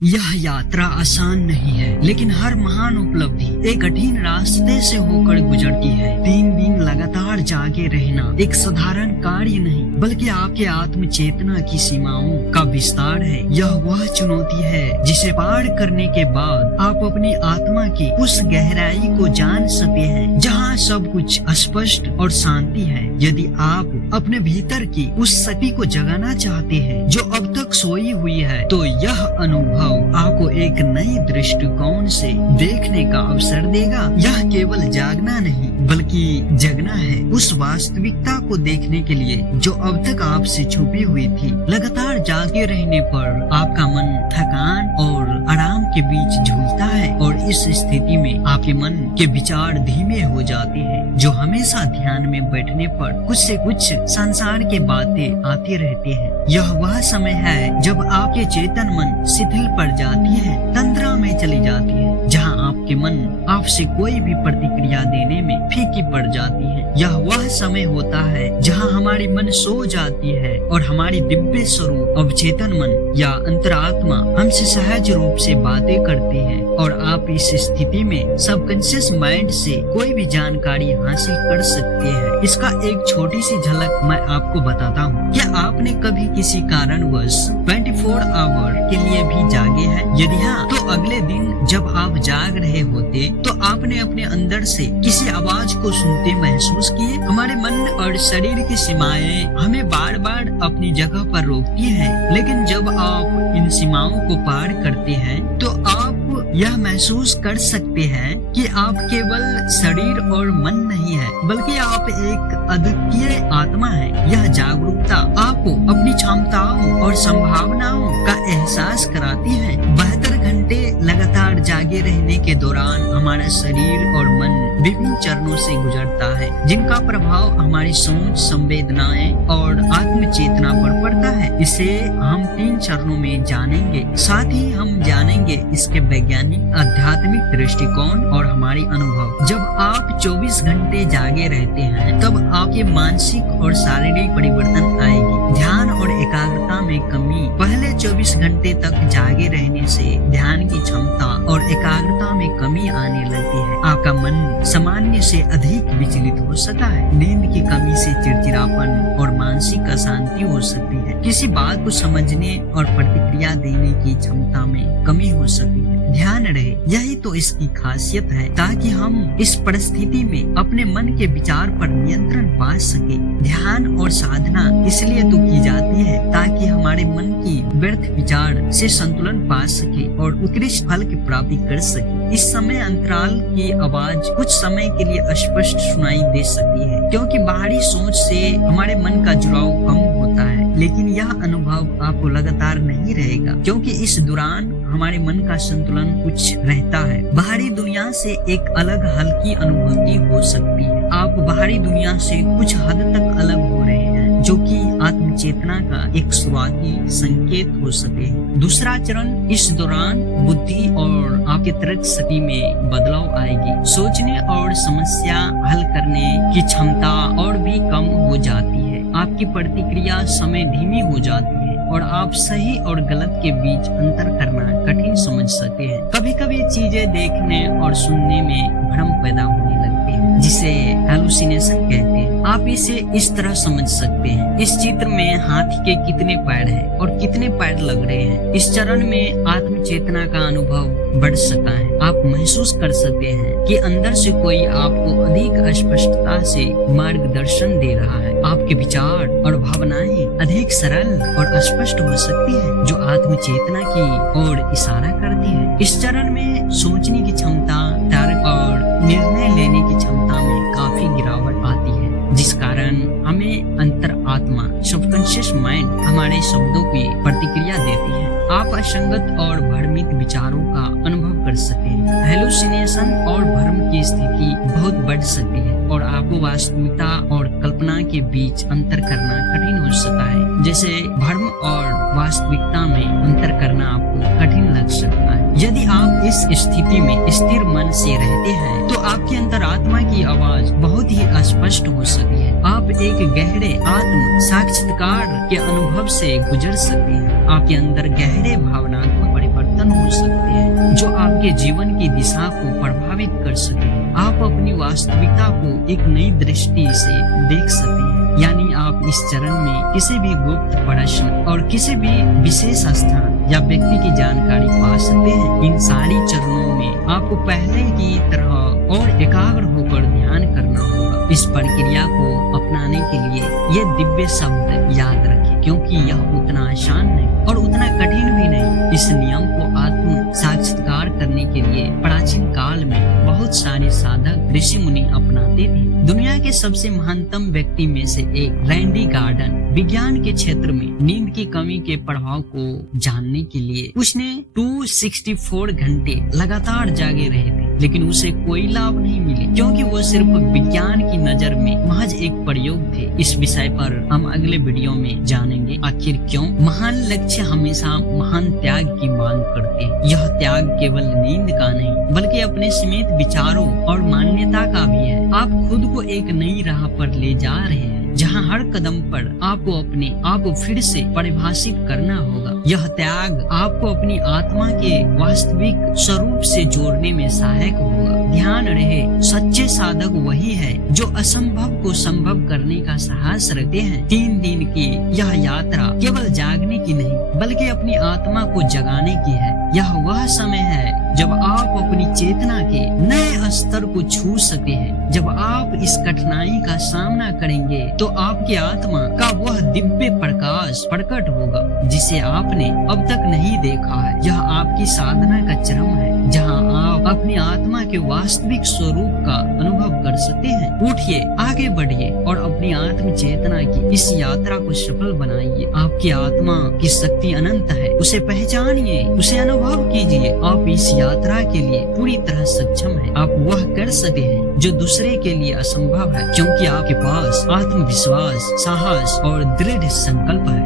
यह यात्रा आसान नहीं है, लेकिन हर महान उपलब्धि एक कठिन रास्ते से होकर गुजरती है। 3 दिन लगातार जागे रहना एक साधारण कार्य नहीं, बल्कि आपके आत्म चेतना की सीमाओं का विस्तार है। यह वह चुनौती है जिसे पार करने के बाद आप अपनी आत्मा की उस गहराई को जान सकते हैं जहाँ सब कुछ स्पष्ट और शांति है। यदि आप अपने भीतर की उस शक्ति को जगाना चाहते हैं जो अब तक सोई हुई है, तो यह अनुभव आपको एक नई दृष्टिकोण से देखने का अवसर देगा। यह केवल जागना नहीं, बल्कि जगना है उस वास्तविकता को देखने के लिए जो अब तक आपसे छुपी हुई थी। लगातार जागे रहने पर आपका मन थकान और आराम के बीच झूलता है, और इस स्थिति में आपके मन के विचार धीमे हो जाते हैं, जो हमेशा ध्यान में बैठने पर कुछ से कुछ संसार के बातें आती रहती हैं। यह वह समय है जब आपके चेतन मन शिथिल पड़ जाती है, तंद्रा में चली जाती है, जहां आपके मन आपसे कोई भी प्रतिक्रिया देने में फीकी पड़ जाती है। यह वह समय होता है जहां हमारी मन सो जाती है और हमारी दिव्य स्वरूप अवचेतन मन या अंतरात्मा हमसे सहज रूप से बातें करती है, और आप इस स्थिति में सबकॉन्शियस माइंड से कोई भी जानकारी हासिल कर सकते हैं। इसका एक छोटी सी झलक मैं आपको बताता हूँ। क्या आपने कभी किसी कारणवश 24 आवर के लिए भी जागे हैं? यदि हाँ, तो अगले दिन जब आप जाग रहे होते तो आपने अपने अंदर से किसी आवाज को सुनते महसूस किए? हमारे मन और शरीर की सीमाएं हमें बार बार अपनी जगह पर रोकती हैं, लेकिन जब आप इन सीमाओं को पार करते हैं तो आप यह महसूस कर सकते हैं कि आप केवल शरीर और मन नहीं है, बल्कि आप एक अद्वितीय आत्मा है। यह जागरूकता आपको अपनी क्षमताओं और संभावनाओं का एहसास कराती है। 72 घंटे लगातार जागे रहने के दौरान हमारा शरीर और मन विभिन्न चरणों से गुजरता है, जिनका प्रभाव हमारी सोच, संवेदनाएं और आत्म चेतना पर पड़ता है। इसे हम 3 चरणों में जानेंगे। साथ ही हम जानेंगे इसके वैज्ञानिक, आध्यात्मिक दृष्टिकोण और हमारी अनुभव। जब आप 24 घंटे जागे रहते हैं, तब आपके मानसिक और शारीरिक परिवर्तन आएगी। ध्यान और एकाग्रता में कमी। पहले 24 घंटे तक जागे रहने से ध्यान की क्षमता और एकाग्रता में कमी आने लगती है। आपका मन सामान्य से अधिक विचलित हो सकता है। नींद की कमी से चिड़चिड़ापन और मानसिक अशांति हो सकती है। किसी बात को समझने और प्रतिक्रिया देने की क्षमता में कमी हो सकती है। ध्यान रहे, यही तो इसकी खासियत है, ताकि हम इस परिस्थिति में अपने मन के विचार पर नियंत्रण पा सके। ध्यान और साधना इसलिए तो की जाती है ताकि हमारे मन की व्यर्थ विचार से संतुलन पा सके और उत्कृष्ट फल की प्राप्ति कर सके। इस समय अंतराल की आवाज कुछ समय के लिए स्पष्ट सुनाई दे सकती है, क्योंकि बाहरी सोच से हमारे मन का जुड़ाव कम होता है, लेकिन यह अनुभव आपको लगातार नहीं रहेगा, क्योंकि इस दौरान हमारे मन का संतुलन कुछ रहता है। बाहरी दुनिया से एक अलग हल्की अनुभूति हो सकती है। आप बाहरी दुनिया से कुछ हद तक अलग हो रहे हैं, जो कि आत्म चेतना का एक शुरुआती संकेत हो सके। दूसरा चरण, इस दौरान बुद्धि और आपके तर्क शक्ति में बदलाव आएगी। सोचने और समस्या हल करने की क्षमता और भी कम हो जाती है। आपकी प्रतिक्रिया समय धीमी हो जाती है और आप सही और गलत के बीच अंतर करना कठिन समझ सकते हैं। कभी कभी चीजें देखने और सुनने में भ्रम पैदा होने लगते हैं, जिसे हेलुसिनेशन कहते हैं। आप इसे इस तरह समझ सकते हैं, इस चित्र में हाथी के कितने पैर हैं और कितने पैर लग रहे हैं। इस चरण में आत्म चेतना का अनुभव बढ़ सकता है। आप महसूस कर सकते हैं कि अंदर से कोई आपको अधिक स्पष्टता से मार्गदर्शन दे रहा है। आपके विचार और भावनाएं अधिक सरल और स्पष्ट हो सकती है, जो आत्म चेतना की ओर इशारा करती है। इस चरण में सोचने की क्षमता, तर्क और निर्णय लेने की क्षमता में काफी गिरावट आती है, जिस कारण हमें अंतर आत्मा, सबकॉन्शियस माइंड हमारे शब्दों की प्रतिक्रिया देती है। आप असंगत और भ्रमित विचारों का अनुभव कर सकते हैं। हेलुसिनेशन और भ्रम की स्थिति बहुत बढ़ सकती है और आपको वास्तविकता और कल्पना के बीच अंतर करना कठिन हो सकता है। जैसे भ्रम और वास्तविकता में अंतर करना आपको कठिन लग सकता है। यदि आप इस स्थिति में स्थिर मन से रहते हैं, तो आपके अंतरात्मा की आवाज बहुत ही स्पष्ट हो सकती है। आप एक गहरे आत्म साक्षात्कार के अनुभव से गुजर सकते हैं। आपके अंदर गहरे भावनात्मक परिवर्तन आपके जीवन की दिशा को प्रभावित कर सके। आप अपनी वास्तविकता को एक नई दृष्टि से देख सकते हैं। यानी आप इस चरण में किसी भी गुप्त प्रश्न और किसी भी विशेष स्थान या व्यक्ति की जानकारी पा सकते हैं। इन सारी चरणों में आपको पहले की तरह और एकाग्र होकर ध्यान करना होगा। इस प्रक्रिया को अपनाने के लिए ये दिव्य शब्द याद रखें, क्योंकि यह उतना आसान नहीं और उतना कठिन भी नहीं। इस नियम को आत्म साक्षात्कार करने के लिए प्राचीन काल में बहुत सारे साधक ऋषि मुनि अपनाते थे। दुनिया के सबसे महानतम व्यक्ति में से एक रैंडी गार्डन विज्ञान के क्षेत्र में नींद की कमी के प्रभाव को जानने के लिए उसने 264 घंटे लगातार जागे रहे थे, लेकिन उसे कोई लाभ नहीं मिले, क्योंकि वो सिर्फ विज्ञान की नजर में महज एक प्रयोग थे। इस विषय पर हम अगले वीडियो में जानेंगे आखिर क्यों महान लक्ष्य हमेशा महान त्याग की मांग करते हैं। यह त्याग केवल नींद का नहीं बल्कि अपने सीमित विचारों और मान्यता का भी है। आप खुद को एक नई राह पर ले जा रहे हैं, जहां हर कदम पर आपको अपने आप को फिर से परिभाषित करना होगा। यह त्याग आपको अपनी आत्मा के वास्तविक स्वरूप से जोड़ने में सहायक होगा। ध्यान रहे, सच्चे साधक वही है जो असंभव को संभव करने का साहस रखते हैं। 3 दिन की यह यात्रा केवल जागने की नहीं बल्कि अपनी आत्मा को जगाने की है। यह वह समय है जब आप अपनी चेतना के नए स्तर को छू सकते हैं। जब आप इस कठिनाई का सामना करेंगे तो आपकी आत्मा का वह दिव्य प्रकाश प्रकट होगा जिसे आपने अब तक नहीं देखा है। यह आपकी साधना का चरम है, जहां आप अपनी आत्मा के वास्तविक स्वरूप का अनुभव कर सकते हैं। उठिए, आगे बढ़िए और अपनी आत्म चेतना की इस यात्रा को सफल बनाइए। आपकी आत्मा की शक्ति अनंत है, उसे पहचानिए, उसे अनुभव कीजिए। आप इस यात्रा के लिए पूरी तरह सक्षम हैं। आप वह कर सकते हैं जो दूसरे के लिए असंभव है, क्योंकि आपके पास आत्मविश्वास, साहस और दृढ़ संकल्प है।